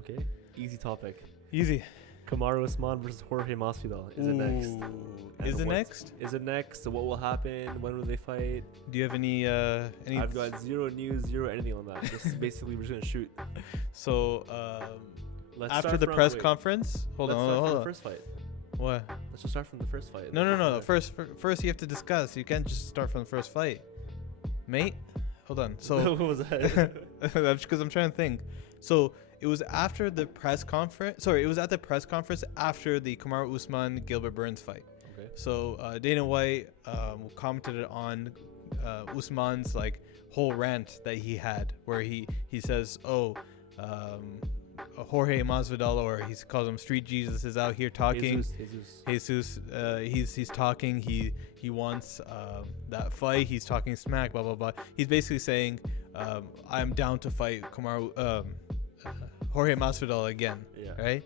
Okay, easy topic. Easy. Kamaru Usman versus Jorge Masvidal. Is it next? Is it next? Is it next? So what will happen? When will they fight? Do you have any? I've got zero news, zero anything on that. Just basically, we're just gonna shoot. So Let's after start the from- press wait, conference, hold let's on. start from Hold the on. first fight. What? Let's just start from the first fight. No. First, you have to discuss. You can't just start from the first fight, mate. Hold on. So what was that? that's because I'm trying to think. So it was after the press conference. Sorry, it was at the press conference after the Kamaru Usman Gilbert Burns fight. Okay. So Dana White commented on Usman's like whole rant that he had, where he says, Jorge Masvidal, or he calls him Street Jesus, is out here talking. Jesus, he's talking. He wants that fight. He's talking smack. Blah blah blah. He's basically saying, I'm down to fight Jorge Masvidal again. Yeah. Right.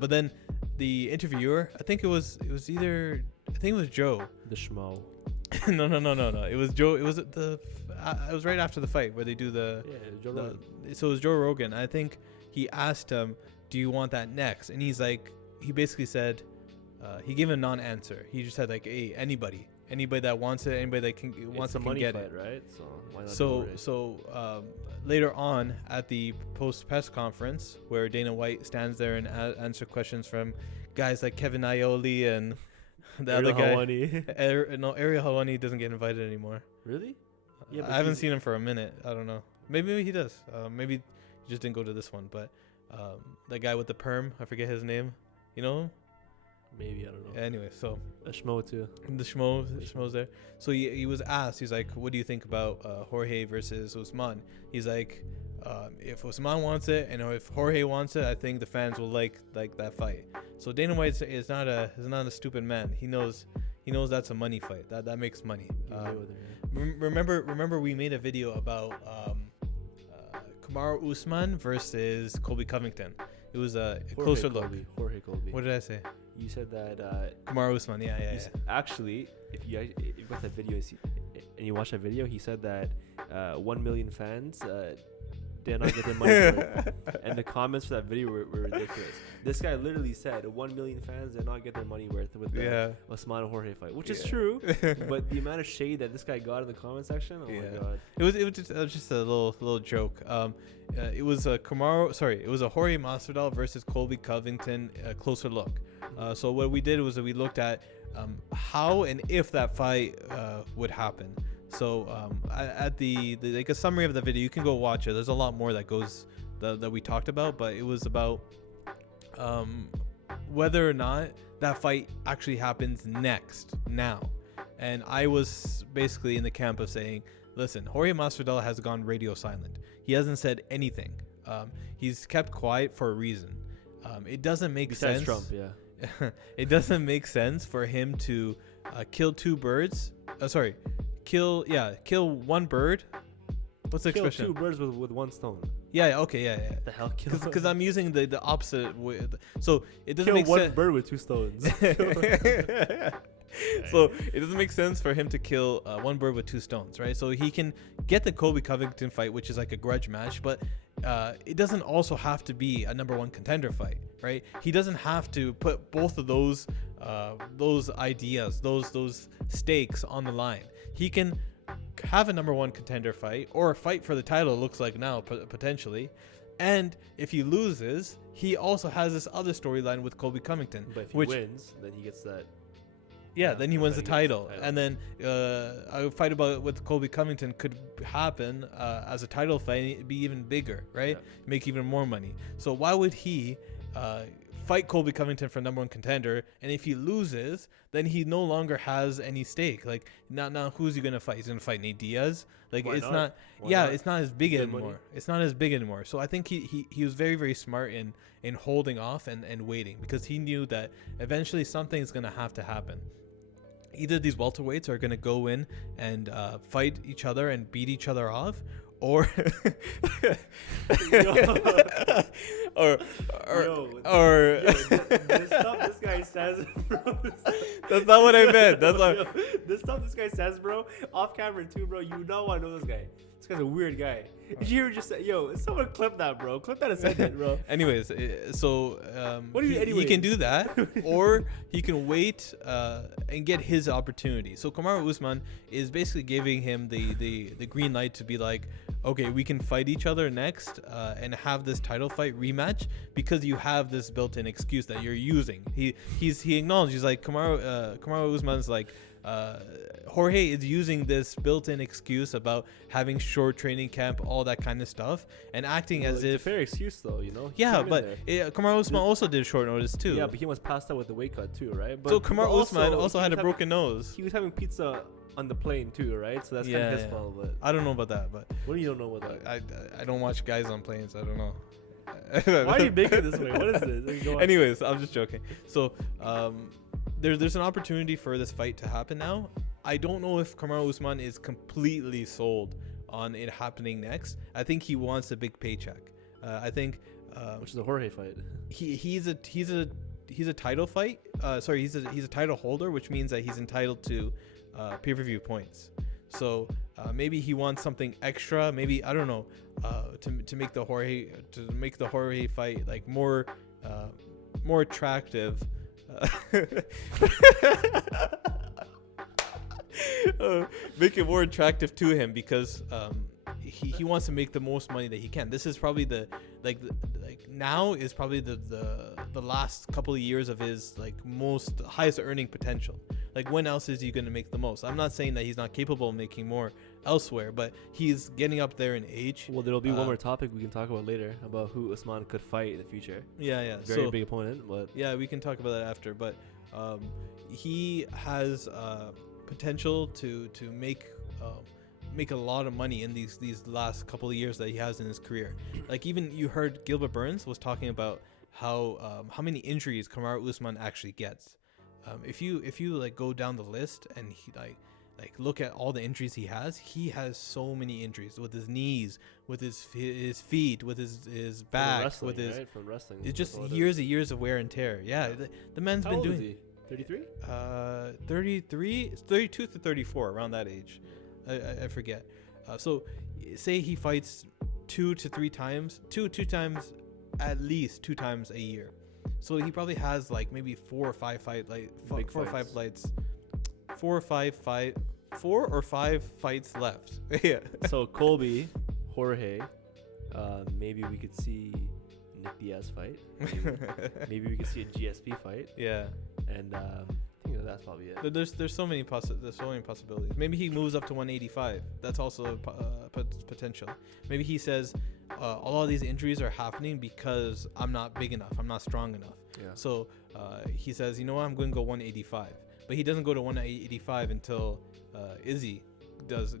But then the interviewer, I think it was Joe. The schmo. No. It was Joe. It was it was right after the fight where they do Joe Rogan. So it was Joe Rogan. I think he asked him, "Do you want that next?" And he's like, he basically said, he gave a non-answer. He just said like, "Hey, anybody that wants it, anybody that wants it, can get fight, it." Right? So why not go for it? So later on at the post press conference, where Dana White stands there and answer questions from guys like Kevin Aioli and the Ariel other guy. Helwani. Ariel Helwani doesn't get invited anymore. Really? Yeah, but I haven't seen him for a minute. I don't know. Maybe he does. Maybe he just didn't go to this one. But that guy with the perm, I forget his name. You know him? Maybe, I don't know. Anyway, so A schmo too. the schmo's there. So he was asked. He's like, "What do you think about Jorge versus Usman?" He's like, "If Usman wants it, and if Jorge wants it, I think the fans will like that fight." So Dana White is not a stupid man. He knows that's a money fight. That makes money. Remember we made a video about Kamaru Usman versus Colby Covington. It was a closer look. Jorge Colby. What did I say? You said that Kamaru Usman. Yeah. Actually, if you watch that video and you watch that video, he said that 1 million fans did not get their money for it. And the comments for that video were ridiculous. This guy literally said 1 million fans did not get their money worth with the Usman and Jorge fight, which is true. But the amount of shade that this guy got in the comment section, oh my god. It was just a little joke. It was a Jorge Masvidal versus Colby Covington closer look. So what we did was we looked at how and if that fight would happen. So at the like a summary of the video, you can go watch it. There's a lot more that we talked about, but it was about whether or not that fight actually happens now. And I was basically in the camp of saying, listen, Jorge Masvidal has gone radio silent. He hasn't said anything. He's kept quiet for a reason. It doesn't make sense. Besides Trump, It doesn't make sense for him to kill two birds. Kill one bird. What's the expression? Kill two birds with one stone. Yeah. The hell? Because I'm using the opposite way. So it doesn't Kill make one sense. bird with two stones. So it doesn't make sense for him to kill one bird with two stones, right? So he can get the Colby Covington fight, which is like a grudge match, but it doesn't also have to be a number one contender fight, right? He doesn't have to put both of those ideas, those stakes on the line. He can have a number one contender fight or a fight for the title, it looks like now, potentially. And if he loses, he also has this other storyline with Colby Covington. But if he wins, then he gets that. Yeah, then he wins the title. And then a fight with Colby Covington could happen as a title fight, and it'd be even bigger, right? Yeah. Make even more money. So why would he fight Colby Covington for number one contender? And if he loses, then he no longer has any stake. Like now who's he gonna fight? He's gonna fight Nate Diaz. Like Why it's not? It's not as big Good anymore. money. It's not as big anymore. So I think he was very, very smart in holding off and waiting, because he knew that eventually something's gonna have to happen. Either these welterweights are gonna go in and fight each other and beat each other off, or This guy guy says, bro. That's not what I meant. That's not. Yo, the stuff this guy says, bro, off camera too, bro. You don't want to know this guy. This guy's a weird guy. Did you hear just say, yo, someone clip that, bro? Clip that and send it, bro. Anyways, so What do you? he can do that, or he can wait and get his opportunity. So Kamaru Usman is basically giving him the green light to be like, okay, we can fight each other next and have this title fight rematch because you have this built-in excuse that you're using. He acknowledged, he's like, Kamaru Usman's like, Jorge is using this built-in excuse about having short training camp, all that kind of stuff, and acting as it's if a fair excuse though, you know. yeah, but Kamaru Usman also did short notice too. Yeah, but he was passed out with the weight cut too, right? But so Kamaru Usman also had a having- broken nose. He was having pizza on the plane too, right? So that's kind of his fault. But I don't know about that, but what do you don't know about that? I don't watch guys on planes. I don't know. Why are you making it this way? What is this? Go on. Anyways, I'm just joking. So there's an opportunity for this fight to happen now. I don't know if Kamaru Usman is completely sold on it happening next. I think he wants a big paycheck. I think which is a Jorge fight. He's a title fight. Sorry, he's a title holder, which means that he's entitled to pay-per-view points. So maybe he wants something extra. Maybe, I don't know, to make the Jorge fight like more attractive. Make it more attractive to him because he wants to make the most money that he can. This is probably now is probably the last couple of years of his most highest earning potential. Like, when else is he going to make the most? I'm not saying that he's not capable of making more elsewhere, but he's getting up there in age. Well, there'll be one more topic we can talk about later about who Usman could fight in the future. Yeah. Very big opponent, but yeah, we can talk about that after. But he has potential to make a lot of money in these last couple of years that he has in his career. Like, even you heard Gilbert Burns was talking about how many injuries Kamaru Usman actually gets. If you like go down the list and he like look at all the injuries he has so many injuries with his knees, with his feet, with his back, with his from wrestling. it's just years of wear and tear. Yeah, the man's How been old doing is he? 33? 33, 32 to 34, around that age. I forget. So say he fights two times, at least 2 times a year. So he probably has like maybe 4 or 5 fights left. Yeah. So Colby, Jorge, maybe we could see Nick Diaz fight. Maybe we could see a GSP fight. Yeah. And I think that's probably it. There's so many possibilities. Maybe he moves up to 185. That's also a potential. Maybe he says, all of these injuries are happening because I'm not big enough. I'm not strong enough. Yeah. So he says, you know what, I'm going to go 185. But he doesn't go to 185 until Izzy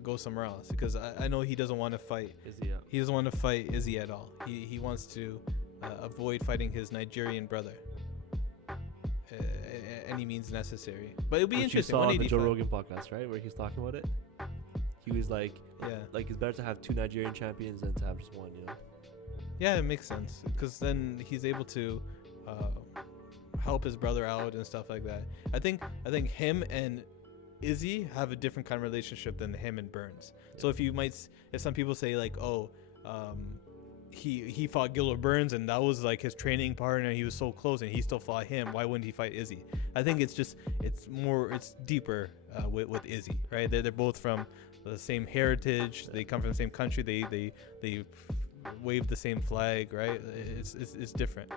go somewhere else, because I know he doesn't want to fight Izzy. Yeah. He doesn't want to fight Izzy at all. He wants to avoid fighting his Nigerian brother. Any means necessary. But it'll be interesting. You saw on the Joe Rogan podcast, right, where he's talking about it. He was like, yeah, like it's better to have 2 Nigerian champions than to have just one, you know. Yeah, it makes sense, because then he's able to help his brother out and stuff like that. I think him and Izzy have a different kind of relationship than him and Burns. Yeah. So if some people say like, oh, he fought Gilbert Burns and that was like his training partner, he was so close and he still fought him, why wouldn't he fight Izzy? I think it's deeper with Izzy, right? They're both from the same heritage, they come from the same country, they wave the same flag, right? It's different.